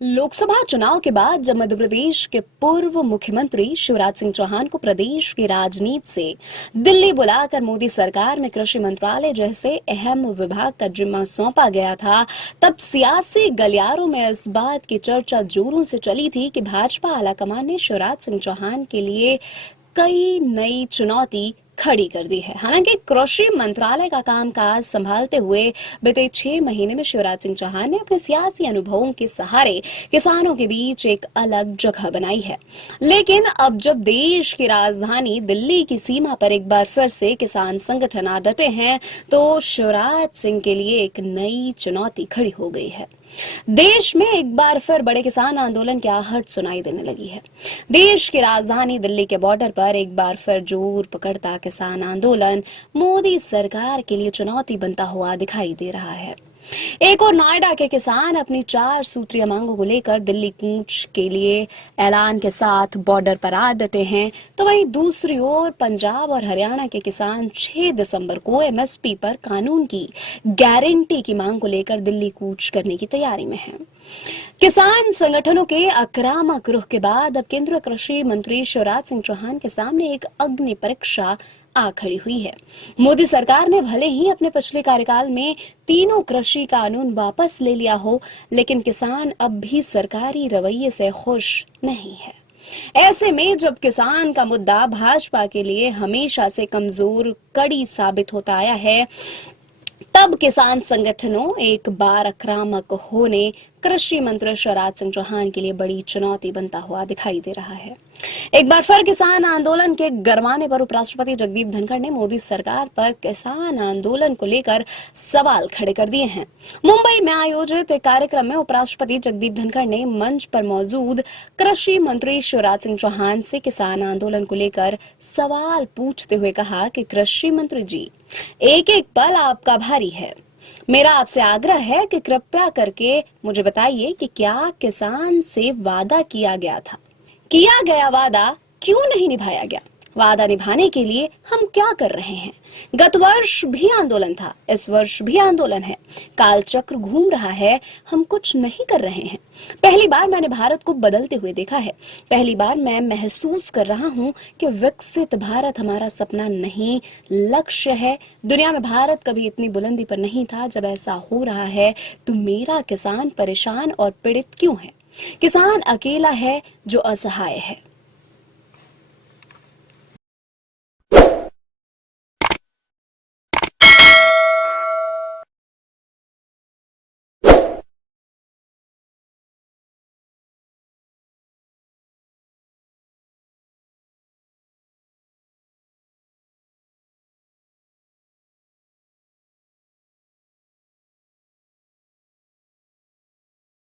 लोकसभा चुनाव के बाद जब मध्य प्रदेश के पूर्व मुख्यमंत्री शिवराज सिंह चौहान को प्रदेश की राजनीति से दिल्ली बुलाकर मोदी सरकार में कृषि मंत्रालय जैसे अहम विभाग का जिम्मा सौंपा गया था, तब सियासी गलियारों में इस बात की चर्चा जोरों से चली थी कि भाजपा आलाकमान ने शिवराज सिंह चौहान के लिए कई नई चुनौती खड़ी कर दी है। हालांकि कृषि मंत्रालय का कामकाज संभालते हुए बीते 6 महीने में शिवराज सिंह चौहान ने अपने सियासी अनुभवों के सहारे किसानों के बीच एक अलग जगह बनाई है। लेकिन अब जब देश की राजधानी दिल्ली की सीमा पर एक बार फिर से किसान संगठन आ डटे हैं, तो शिवराज सिंह के लिए एक नई चुनौती खड़ी हो गई है। देश में एक बार फिर बड़े किसान आंदोलन की आहट सुनाई देने लगी है। देश की राजधानी दिल्ली के बॉर्डर पर एक बार फिर जोर पकड़ता किसान आंदोलन मोदी सरकार के लिए चुनौती बनता हुआ दिखाई दे रहा है। एक और नोएडा के किसान अपनी 4 सूत्रीय मांगों को लेकर दिल्ली कूच के लिए ऐलान के साथ बॉर्डर पर आ डटे हैं, तो वहीं दूसरी ओर पंजाब और हरियाणा के किसान 6 दिसंबर को एमएसपी पर कानून की गारंटी की मांग को लेकर दिल्ली कूच करने की तैयारी में हैं। किसान संगठनों के आक्रामक रुख के बाद अब केंद्रीय कृषि मंत्री शिवराज सिंह चौहान के सामने एक अग्नि परीक्षा आ खड़ी हुई है। मोदी सरकार ने भले ही अपने पिछले कार्यकाल में तीनों कृषि कानून वापस ले लिया हो, लेकिन किसान अब भी सरकारी रवैये से खुश नहीं है। ऐसे में जब किसान का मुद्दा भाजपा के लिए हमेशा से कमजोर कड़ी साबित होता आया है, तब किसान संगठनों एक बार आक्रामक होने कृषि मंत्री शिवराज सिंह चौहान के लिए बड़ी चुनौती बनता हुआ दिखाई दे रहा है। एक बार फिर किसान आंदोलन के गरमाने पर उपराष्ट्रपति जगदीप धनखड़ ने मोदी सरकार पर किसान आंदोलन को लेकर सवाल खड़े कर दिए हैं। मुंबई में आयोजित एक कार्यक्रम में उपराष्ट्रपति जगदीप धनखड़ ने मंच पर मौजूद कृषि मंत्री शिवराज सिंह चौहान से किसान आंदोलन को लेकर सवाल पूछते हुए कहा कि कृषि मंत्री जी, एक एक पल आपका भारी है। मेरा आपसे आग्रह है कि कृपया करके मुझे बताइए कि क्या किसान से वादा किया गया वादा क्यों नहीं निभाया गया? वादा निभाने के लिए हम क्या कर रहे हैं? गत वर्ष भी आंदोलन था, इस वर्ष भी आंदोलन है, काल चक्र घूम रहा है, हम कुछ नहीं कर रहे हैं। पहली बार मैंने भारत को बदलते हुए देखा है। पहली बार मैं महसूस कर रहा हूं कि विकसित भारत हमारा सपना नहीं, लक्ष्य है। दुनिया में भारत कभी इतनी बुलंदी पर नहीं था। जब ऐसा हो रहा है तो मेरा किसान परेशान और पीड़ित क्यों है? किसान अकेला है जो असहाय है।